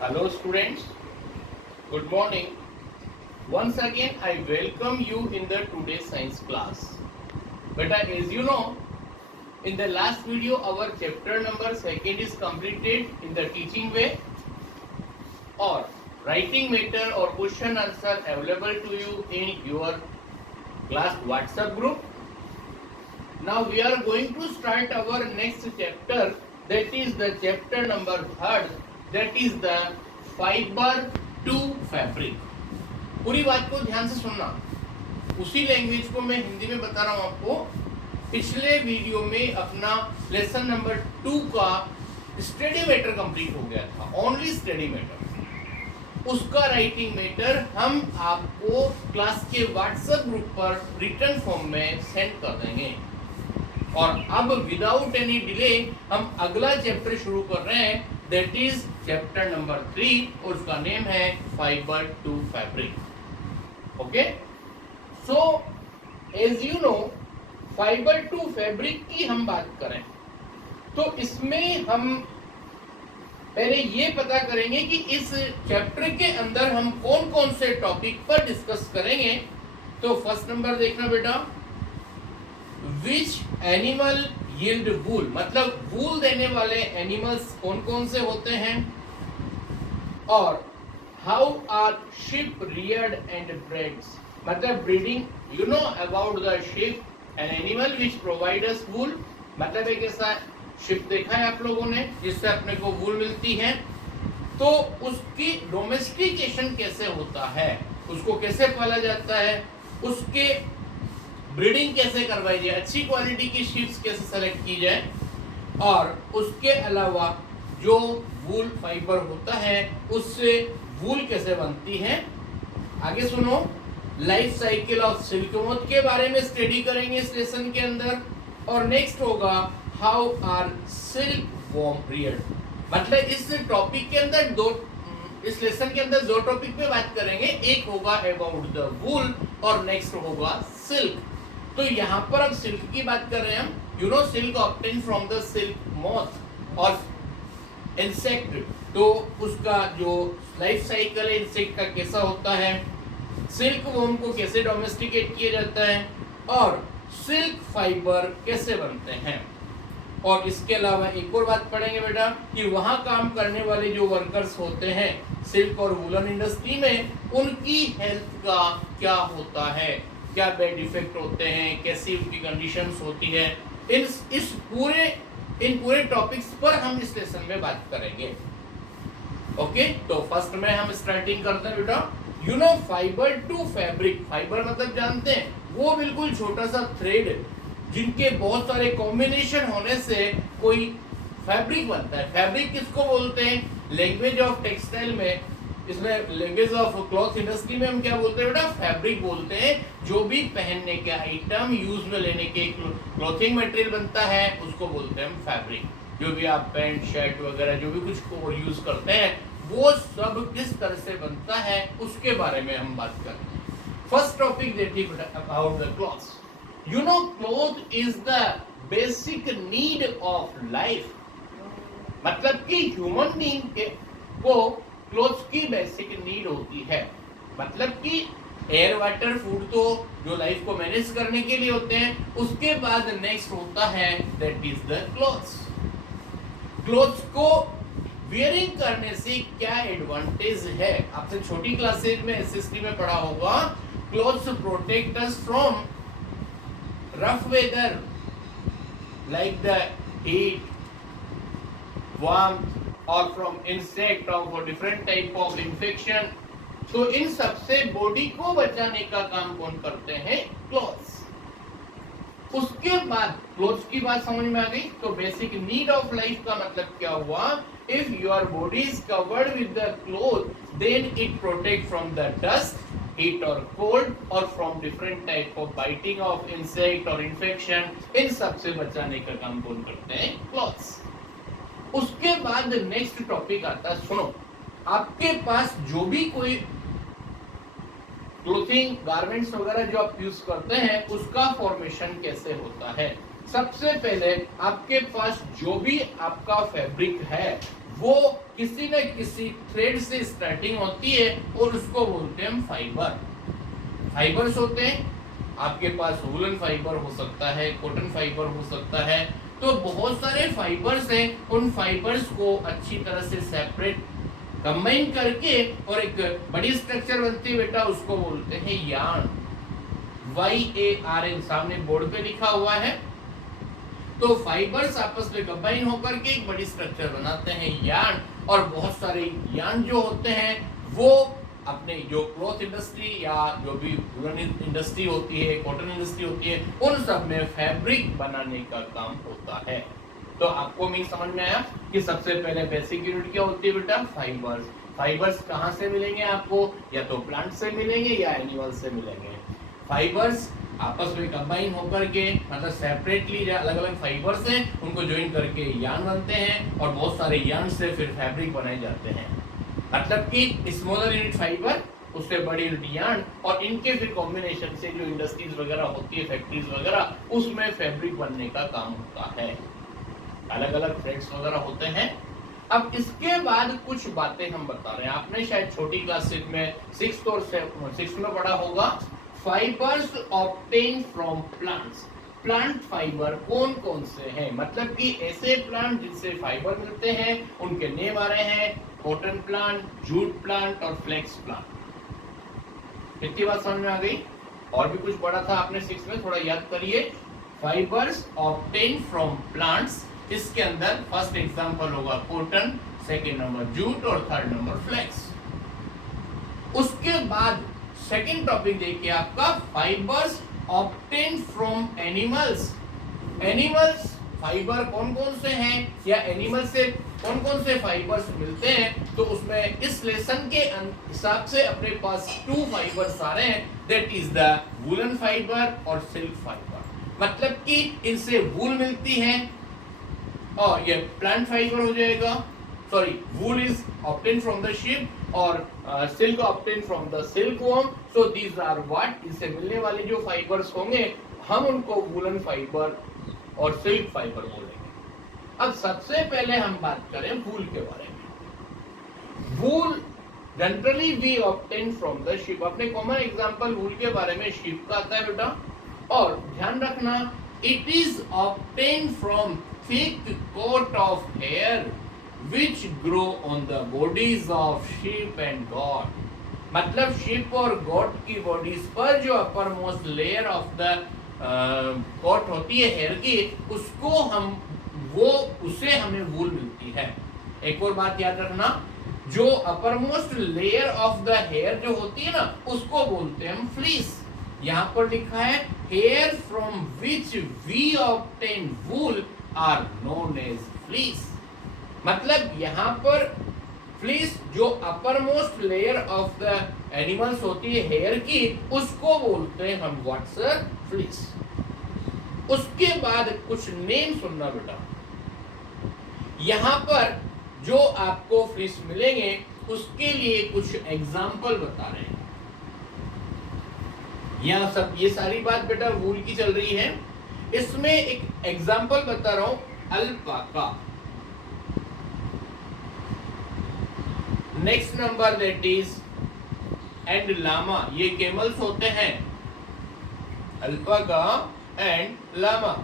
Hello students, good morning. Once again I welcome you in the today's science class. Beta, as you know, in the last video our chapter number 2 is completed in the teaching way or writing matter or question answer available to you in your class WhatsApp group. Now we are going to start our next chapter, that is the chapter number 3rd, that is the fiber to fabric. पूरी बात को ध्यान से सुनना, उसी language को मैं हिंदी में बता रहा हूँ आपको। पिछले वीडियो में अपना लेसन नंबर 2 का स्टडी मैटर कंप्लीट हो गया था, ओनली स्टडी मैटर। उसका राइटिंग मैटर हम आपको क्लास के व्हाट्सएप ग्रुप पर रिटर्न फॉर्म में सेंड कर देंगे। और अब विदाउट एनी डिले हम अगला चैप्टर शुरू कर रहे हैं, दैट इज चैप्टर नंबर 3 और उसका नेम है fibre to fabric. Okay, so as you know fibre to fabric की हम बात करें तो इसमें हम पहले ये पता करेंगे कि इस चैप्टर के अंदर हम कौन कौन से टॉपिक पर डिस्कस करेंगे। तो फर्स्ट नंबर देखना बेटा, विच एनिमल यील्ड वूल, मतलब वूल देने वाले एनिमल्स कौन कौन से होते हैं, और how are sheep reared and breeds, मतलब breeding. You know about the sheep, an animal which provide us wool, मतलब एक ऐसा शिप देखा है आप लोगों ने जिससे अपने को वूल मिलती है। तो उसकी डोमेस्टिकेशन कैसे होता है, उसको कैसे पाला जाता है, उसके ब्रीडिंग कैसे करवाई जाए, अच्छी क्वालिटी की शिप्स कैसे सेलेक्ट की जाए, और उसके अलावा जो वूल फाइबर होता है उससे वूल कैसे बनती है। आगे सुनो, life cycle of silk moth के बारे में स्टडी करेंगे इस लेसन के अंदर। और नेक्स्ट होगा how are silkworm reared, मतलब इस टॉपिक के अंदर इस लेसन के अंदर दो टॉपिक पे बात करेंगे, एक होगा अबाउट द वूल और नेक्स्ट होगा सिल्क। तो यहाँ पर अब सिल्क की बात कर रहे हैं हम। You know silk obtain from the silk moth और इंसेक्ट, तो उसका जो लाइफ साइकिल है इंसेक्ट का कैसा होता है, सिल्क वॉर्म को कैसे डोमेस्टिकेट किया जाता है, और सिल्क फाइबर कैसे बनते हैं। और इसके अलावा एक और बात पढ़ेंगे बेटा कि वहाँ काम करने वाले जो वर्कर्स होते हैं सिल्क और वूलन इंडस्ट्री में, उनकी हेल्थ का क्या होता है, क्या बैड इफेक्ट होते हैं, कैसी उनकी कंडीशंस होती है। इन पूरे टॉपिक्स पर हम इस लेसन में बात करेंगे। ओके, तो फर्स्ट में हम स्टार्टिंग करते हैं बेटा। You know fibre to fabric, fibre मतलब जानते हैं वो बिल्कुल छोटा सा थ्रेड जिनके बहुत सारे कॉम्बिनेशन होने से कोई फैब्रिक बनता है। फैब्रिक किसको बोलते हैं, लैंग्वेज ऑफ टेक्सटाइल में, इसमें लैंग्वेज ऑफ क्लॉथ इंडस्ट्री में हम क्या बोलते हैं बेटा, फैब्रिक बोलते हैं। जो भी पहनने के आइटम यूज में लेने के क्लॉथिंग मटेरियल बनता है उसको बोलते हैं हम फैब्रिक। जो भी आप पैंट शर्ट वगैरह जो भी कुछ यूज करते हैं वो सब किस तरह से बनता है उसके बारे में हम बात करते हैं। फर्स्ट टॉपिक देखिए बेटा about the clothes. You know cloth is the basic need of life, मतलब कि ह्यूमन बीइंग को क्लोथ्स की बेसिक नीड होती है। मतलब कि एयर वाटर फूड तो जो लाइफ को मैनेज करने के लिए होते हैं, उसके बाद नेक्स्ट होता है that is the clothes. Clothes को वियरिंग करने से क्या एडवांटेज है, आपसे छोटी क्लासेज में एसएसटी में पढ़ा होगा। Clothes protect us from rough weather like the heat, warmth और फ्रॉम इंसेक्ट और for different type of infection. तो इन सबसे बॉडी को बचाने का काम कौन करते हैं, क्लॉथ्स। उसके बाद क्लॉथ्स की बात समझ में आ गई। तो बेसिक नीड ऑफ लाइफ का मतलब क्या हुआ, if your body is covered with the cloth then it protect from the dust, heat और कोल्ड और from different type of biting of insect और इंफेक्शन। इन सबसे बचाने का काम कौन करते हैं, क्लॉथ्स। उसके बाद नेक्स्ट टॉपिक आता है, सुनो, आपके पास जो भी कोई क्लोथिंग गारमेंट्स वगैरह जो आप यूज करते हैं उसका फॉर्मेशन कैसे होता है। सबसे पहले आपके पास जो भी आपका फैब्रिक है वो किसी न किसी थ्रेड से स्टार्टिंग होती है और उसको बोलते हैं हम फाइबर। फाइबर्स होते हैं, आपके पास वूलन फाइबर हो सकता है, कॉटन फाइबर हो सकता है, तो बहुत सारे फाइबर्स हैं। उन फाइबर्स को अच्छी तरह से सेपरेट कंबाइन करके और एक बड़ी स्ट्रक्चर बनती है बेटा, उसको बोलते हैं यार्न। YARN सामने बोर्ड पे लिखा हुआ है। तो फाइबर्स आपस में कंबाइन होकर के एक बड़ी स्ट्रक्चर बनाते हैं यार्न। और बहुत सारे यार्न जो होते हैं वो अपने जो क्लॉथ इंडस्ट्री या जो भी वूलन इंडस्ट्री होती है, कॉटन इंडस्ट्री होती है, उन सब में फैब्रिक बनाने का काम होता है। तो आपको मैं समझ में आया कि सबसे पहले बेसिक यूनिट क्या होती है बेटा, फाइबर्स। फाइबर्स कहाँ से मिलेंगे आपको, या तो प्लांट से मिलेंगे या एनिमल से मिलेंगे। फाइबर्स आपस में कंबाइन होकर के, मतलब सेपरेटली अलग अलग फाइबर्स हैं, उनको ज्वाइन करके यार्न बनते हैं और बहुत सारे यार्न से फिर फैब्रिक बनाए जाते हैं। मतलब कि स्मॉलर यूनिट फाइबर, उससे बड़ी यूनिट यार्न, और इनके फिर कॉम्बिनेशन से जो इंडस्ट्रीज वगैरह होती है, फैक्ट्रीज वगैरह, उसमें फैब्रिक बनने का काम होता है। अलग अलग थ्रेड्स वगैरह होते हैं। अब इसके बाद कुछ बातें हम बता रहे हैं, आपने शायद छोटी क्लास में 6th और 6th में पढ़ा होगा। Fibres obtain from plants. Plant fibre कौन कौन से हैं, मतलब कि ऐसे प्लांट जिनसे फाइबर मिलते हैं, उनके नेम आ रहे हैं, कॉटन प्लांट, जूट प्लांट और फ्लेक्स प्लांट। इतनी बात समझ में आ गई। और भी कुछ पढ़ा था आपने 6 में, थोड़ा याद करिए। फाइबर्स ऑब्टेन फ्रॉम प्लांट्स, इसके अंदर फर्स्ट एग्जांपल होगा कॉटन, सेकंड नंबर जूट और थर्ड नंबर फ्लेक्स। उसके बाद सेकंड टॉपिक देखिए आपका, fibres obtain from animals. Animals fibre कौन कौन से हैं, या एनिमल से कौन कौन से फाइबर्स मिलते हैं। तो उसमें इस लेसन के हिसाब से अपने पास 2 फाइबर्स आ रहे हैं, that is the woollen fibre और सिल्क फाइबर। मतलब कि इनसे वूल मिलती है, और ये प्लांट फाइबर हो जाएगा, sorry, wool is obtain from the sheep और silk obtain from the silkworm. So these are what, इनसे मिलने वाले जो फाइबर्स होंगे हम उनको वूलन फाइबर और सिल्क फाइबर बोलेंगे। अब सबसे पहले हम बात करें वूल के बारे में। Wool generally we obtain from the sheep. अपने कॉमन एग्जांपल वूल के बारे में शीप का आता है बेटा। और ध्यान रखना, it is obtain from thick coat of hair which grow on the bodies of sheep and goat। मतलब sheep और goat की bodies पर जो uppermost layer of the coat होती है हेयर की, उसको हम उससे हमें वूल मिलती है। एक और बात याद रखना, जो uppermost layer of the hair जो होती है ना, उसको बोलते हैं हम फ्लीस। यहाँ पर लिखा है hair from which we obtain wool are known as fleece. मतलब यहाँ पर फ्लीस जो uppermost layer of the animals होती है हेयर की, उसको बोलते हैं हम व्हाट सर, फ्लीस। उसके बाद कुछ नेम सुनना बेटा। यहाँ पर जो आपको फ्लीस मिलेंगे उसके लिए कुछ एग्जाम्पल बता रहे हैं। यहाँ सब ये सारी बात बेटा वूल की चल रही है। इसमें एक एग्जाम्पल बता रहा हूं, alpaca. Next number that is and llama. ये कैमल्स होते हैं, alpaca and llama.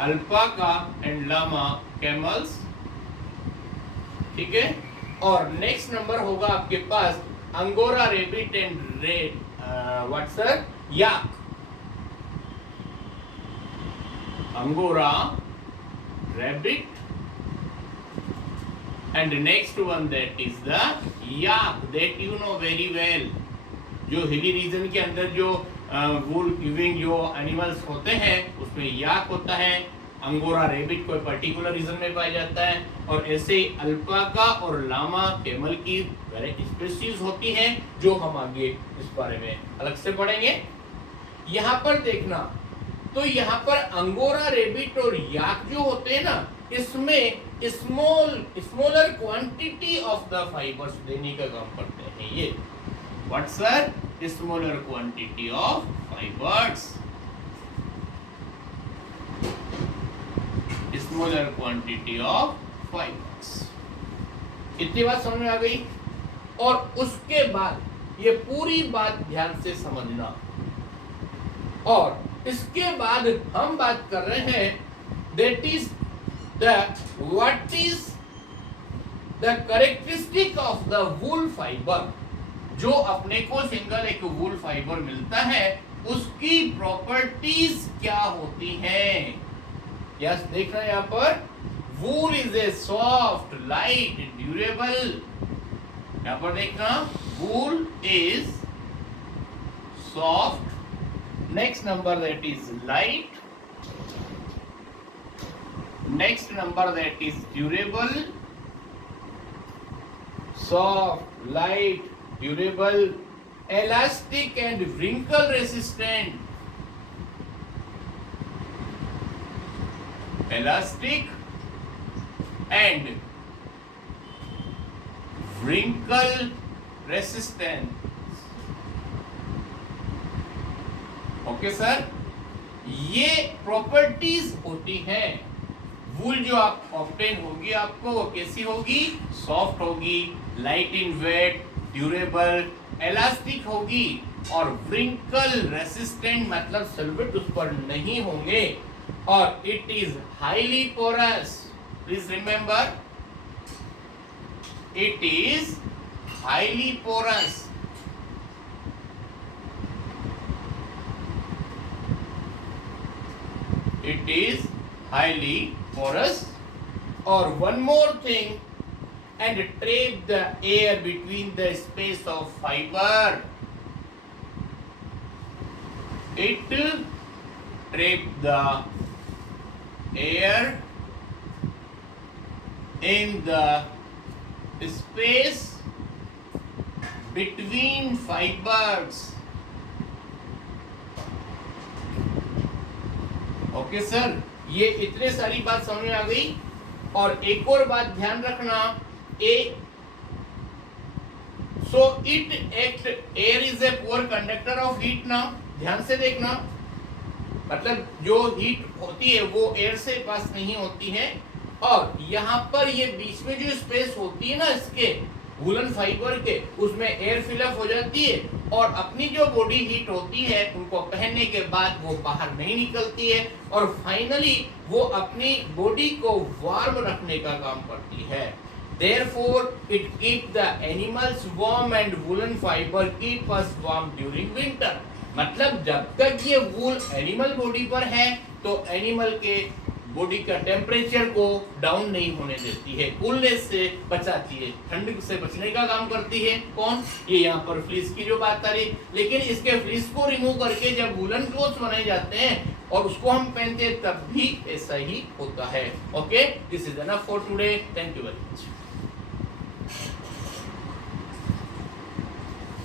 Alpaca and llama camels, ठीक है। और नेक्स्ट नंबर होगा आपके पास angora rabbit and what sir, yak. Angora rabbit and next one that is the yak, that you know very well. जो हिली रीजन के अंदर जो वूल गिविंग जो एनिमल्स होते हैं उसमें याक होता है। अंगोरा रेबिट कोई पर्टिकुलर रीजन में पाया जाता है, और ऐसे अल्पाका और लामा कैमल की स्पीशीज होती हैं जो हम आगे इस बारे में अलग से पढ़ेंगे। यहाँ पर देखना, तो यहाँ पर अंगोरा रेबिट और याक जो होते हैं ना, इसमें smaller quantity of the fibres देने का काम करते हैं ये। What sir, smaller quantity of fibres. smaller quantity of fibers. इतनी बात समझ में आ गई। और उसके बाद ये पूरी बात ध्यान से समझना, और इसके बाद हम बात कर रहे हैं that is the what is the characteristic of the wool fiber। जो अपने को सिंगल एक वूल फाइबर मिलता है उसकी प्रॉपर्टीज क्या होती हैं। यस, देख रहे हैं यहाँ पर, वूल is a soft light durable. यहाँ पर देखना, वूल is soft, next number that is light, next number that is durable, soft, light, durable, elastic and wrinkle resistant, elastic and wrinkle resistant। Okay sir, ये properties होती हैं। वूल जो आप obtain होगी आपको, वो कैसी होगी? सॉफ्ट होगी, light in weight, durable, elastic होगी, और व्रिंकल रेसिस्टेंट मतलब सॉल्वेंट उस पर नहीं होंगे, और it is highly porous. Please remember, it is highly porous. It is highly porous. और one more thing, and trap the air between the space of fiber. It trap the air in the space between fibers. Okay sir, ये इतने सारी बात समझ में आ गई। और एक और बात ध्यान रखना, so it act, air is a poor conductor of heat ना, ध्यान से देखना, मतलब जो हीट होती है वो एयर से पास नहीं होती है। और यहाँ पर ये बीच में जो स्पेस होती है ना इसके वूलन फाइबर के, उसमें एयर फिलअप हो जाती है, और अपनी जो बॉडी हीट होती है उनको पहनने के बाद वो बाहर नहीं निकलती है, और फाइनली वो अपनी बॉडी को वार्म रखने का काम करती है। Therefore, it keep the animals warm and woolen fiber keep us warm during winter। मतलब जब तक ये वूल एनिमल बॉडी पर है तो एनिमल के बॉडी का टेम्परेचर को डाउन नहीं होने देती है, कूलनेस से बचाती है, ठंड से बचने का काम करती है। कौन? ये यहाँ पर फ्लीस की जो बात आ रही। लेकिन इसके फ्लीस को रिमूव करके जब वूलन क्लोथ्स बनाए जाते हैं और उसको हम पहनते हैं तब भी ऐसा ही होता है। Okay, this is enough for today, thank you very much.